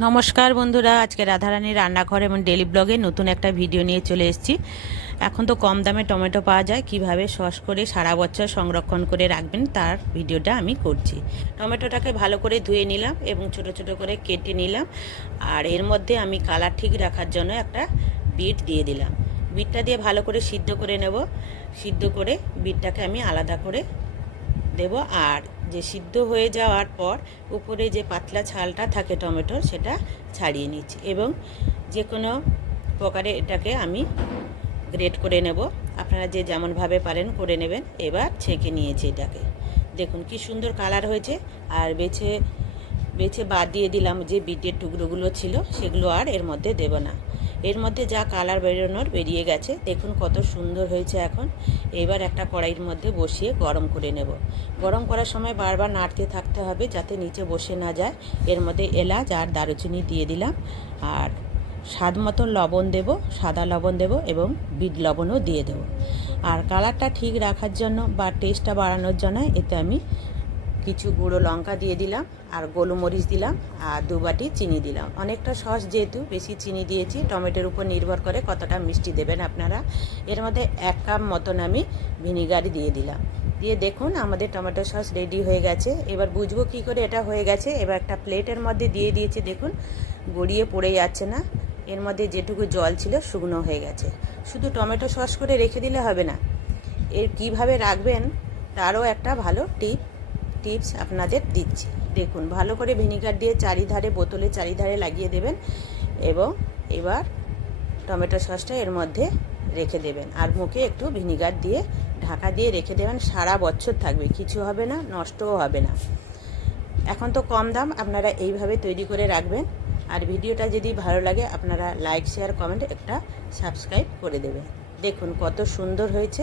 নমস্কার বন্ধুরা, আজকে রাধারানীর রান্নাঘর এবং ডেলি ব্লগে নতুন একটা ভিডিও নিয়ে চলে এসেছি। এখন তো কম দামে টমেটো পাওয়া যায়, কিভাবে সস করে সারা বছর সংরক্ষণ করে রাখবেন তার ভিডিওটা আমি করছি। টমেটোটাকে ভালো করে ধুয়ে নিলাম এবং ছোট ছোট করে কেটে নিলাম। আর এর মধ্যে আমি কালার ঠিক রাখার জন্য একটা বিট দিয়ে দিলাম। বিটটা দিয়ে ভালো করে সিদ্ধ করে নেব। সিদ্ধ করে বিটটাকে আমি আলাদা করে দেব। আর যে সিদ্ধ হয়ে যাওয়ার পর উপরে যে পাতলা ছালটা থাকে টমেটোর, সেটা ছাড়িয়ে নিচ্ছি এবং যে কোনো প্রকারে এটাকে আমি গ্রেট করে নেব। আপনারা যে যেমনভাবে পারেন করে নেবেন। এবার ছেঁকে নিয়েছি এটাকে, দেখুন কি সুন্দর কালার হয়েছে। আর বেছে বেছে বাদ দিয়ে দিলাম যে বিটের টুকরোগুলো ছিল, সেগুলো আর এর মধ্যে দেব না। এর মধ্যে যা কালার বেরোনোর বেরিয়ে গেছে, দেখুন কত সুন্দর হয়েছে। এখন এবার একটা কড়াইয়ের মধ্যে বসিয়ে গরম করে নেব। গরম করার সময় বারবার নাড়তে থাকতে হবে যাতে নিচে বসে না যায়। এর মধ্যে এলাচ আর দারুচিনি দিয়ে দিলাম। আর স্বাদ মতো লবণ দেব, সাদা লবণ দেব এবং বিট লবণও দিয়ে দেব। আর কালারটা ঠিক রাখার জন্য বা টেস্টটা বাড়ানোর জন্য এতে আমি কিছু গুঁড়ো লঙ্কা দিয়ে দিলাম আর গোলমরিচ দিলাম আর 2 বাটি চিনি দিলাম। অনেকটা সস যেহেতু বেশি চিনি দিয়েছি, টমেটোর উপর নির্ভর করে কতটা মিষ্টি দেবেন আপনারা। এর মধ্যে 1 কাপ মতন আমি ভিনিগার দিয়ে দিলাম। দিয়ে দেখুন আমাদের টমেটো সস রেডি হয়ে গেছে। এবার বুঝবো কী করে এটা হয়ে গেছে। এবার একটা প্লেটের মধ্যে দিয়ে দিয়েছি, দেখুন গড়িয়ে পড়ে যাচ্ছে না। এর মধ্যে যেটুকু জল ছিল শুকনো হয়ে গেছে। শুধু টমেটো সস করে রেখে দিলে হবে না, এর কিভাবে রাখবেন তারও একটা ভালো টিপস আপনাদের দিচ্ছি। দেখুন ভালো করে ভিনিগার দিয়ে চারিধারে, বোতলে চারিধারে লাগিয়ে দেবেন এবং এবার টমেটো সসটা এর মধ্যে রেখে দেবেন আর মুখে একটু ভিনিগার দিয়ে ঢাকা দিয়ে রেখে দেবেন। সারা বছর থাকবে, কিছু হবে না, নষ্টও হবে না। এখন তো কম দাম, আপনারা এইভাবে তৈরি করে রাখবেন। আর ভিডিওটা যদি ভালো লাগে আপনারা লাইক, শেয়ার, কমেন্ট, একটা সাবস্ক্রাইব করে দেবেন। দেখুন কত সুন্দর হয়েছে।